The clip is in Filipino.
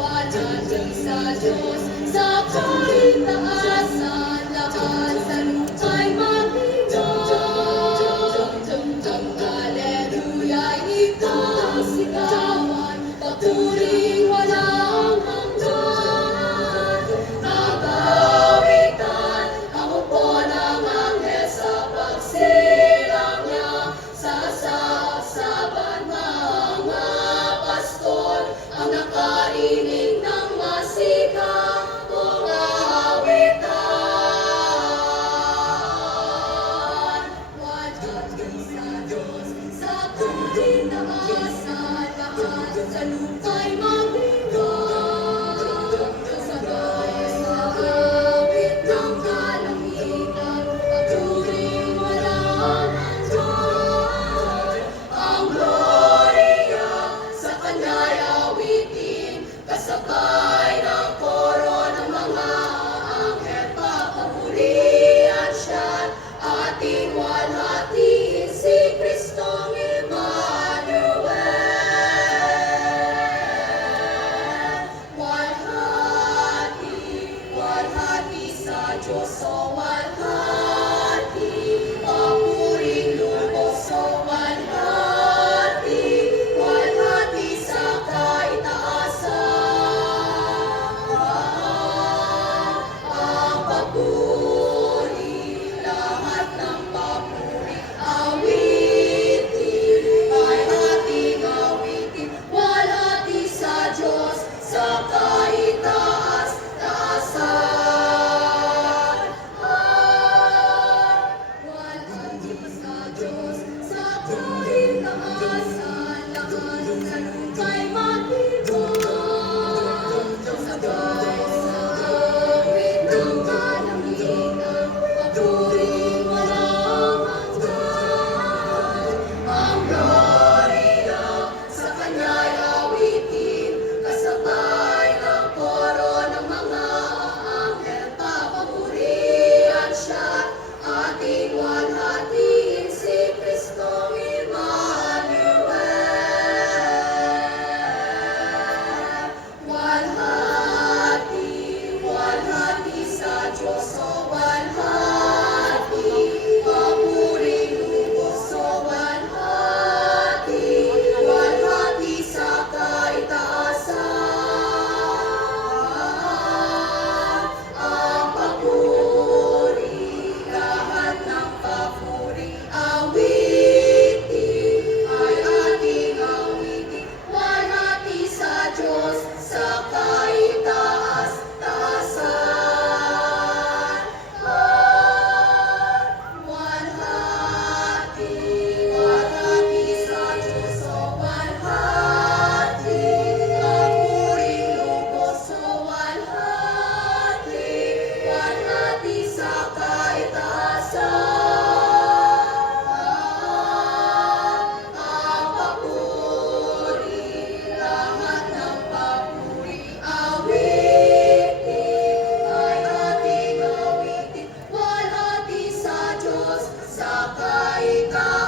Walhati sa Diyos, sa kaitaasan, lahat sa lupa'y maglingap. Hallelujah, ikaw sigawan, paturing walang hanggan. Nagawitan ang upo ng anghel sa pagsilang niya, sasasaban mga pastor ang nakarinig ng masikap mong awitan. Walhati sa Diyos, sa kaitaasan, lahat sa lupa'y maglingap. Kasabay sa awit ng kalangitan, paturing walang hanggan. Ang gloria sa Kanya'y awitin, kasabay ng koro ng mga anghel, papurihan siya't ating walhatiin si Kristong Emmanuel. Walhati, walhati sa Diyos, o walhati, papuring lubos, o walhati, walhati sa kaitaasan. Ang papuri, lahat ng papuri, awitin, ay ating awitin. Walhati sa Diyos, sa kaitaasan. Walhati sa Diyos, sa kaitaasan, lahat sa lupa'y maglingap. Kasabay sa awit ng kalangitan, paturing walang hanggan. Ang gloria sa Kanya'y awitin, kasabay ng koro ng mga anghel, papurihan siya't ating walhatiin si Kristong Emmanuel. Walhati, walhati sa Diyos, o walhati, papuring lubos, o walhati, walhati sa kaitaasan. Ang papuri, lahat ng papuri, awitin, ay ating awitin. Walhati sa Diyos, sa kaitaasan. Walhati, walhati sa Diyos, o walhati, papuring lubos, o walhati, walhati sa kaitaasan. Ang papuri, lahat ng papuri, awitin, ay ating awitin. Walhati sa Diyos, sa kaitaasan.